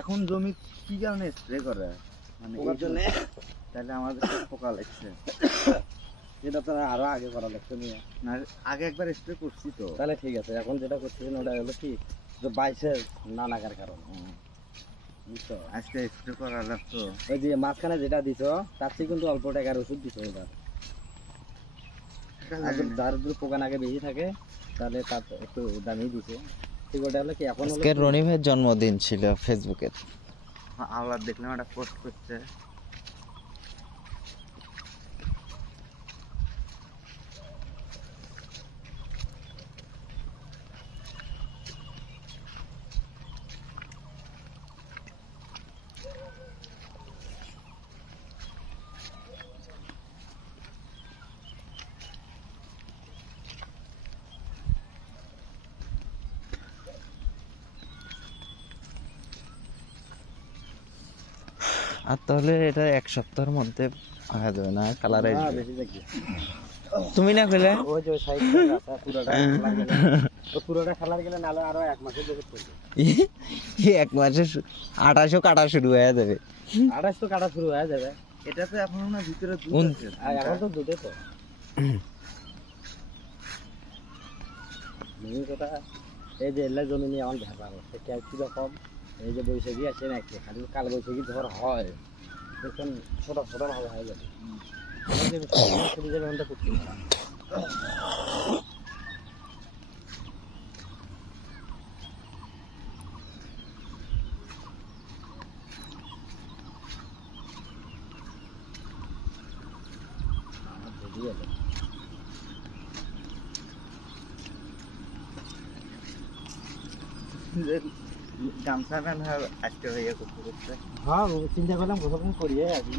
এখন জমি কি কারণে স্প্রে করে মানে পোকার জন্য? তাহলে আমাদের সব পোকা লাগছে। এটা তো আরো আগে করা লাগছে নিয়ে। না আগে একবার স্প্রে করছি তো। তাহলে ঠিক আছে, এখন যেটা করতেছেন ওটা হলো কি যে বাইশের না লাগার কারণ, বুঝছো? আজকে স্প্রে করা লাগতো। ওই যে মাঝখানে যেটা দিছো তার চেয়ে কিন্তু অল্প টাকার ওষুধ দিছো এবার। আর যার উপরে পোকা নাগে বেশি থাকে তাহলে তার একটু দামি দিছে। ঠিক ওটা হলো কি এখন হলো আজকে রনি ভাইয়ের জন্মদিন ছিল ফেসবুকে। আল্লাহ দেখলাম একটা পোস্ট করছে। আর তাহলে এটা এক সপ্তাহের মধ্যে হয়ে যাবে না কালার না, আসবে? বেশি দেখি। তুমি না কইলে ওই যে সাইডটা আছে পুরোটা কালার গেলে, তো পুরোটা কালার গেলে নালে আরো এক মাসের দেখে চলবে। এক মাসে 2800 কাটা শুরু হয়ে যাবে। 28 তো কাটা শুরু হয়ে যাবে। এটা তো এখনো না ভিতরে দুধ কোন? আছে। আর এখন তো দুধে তো মেন কথা এই যে এলা জমি নিয়ে আমার ভেপার হচ্ছে ক্যালসি কম। এই যে বৈশাখী আসে না একটু খালি কাল বৈশাখী ঝড় হয় দেখুন ছোট ছোট ভাবে হয়ে যাবে। চলে যাবে ওটা করতে গামছা প্যান্ট আজকে হয়ে করতে করতে। হ্যাঁ চিন্তা করলাম গোসল করিয়ে আছি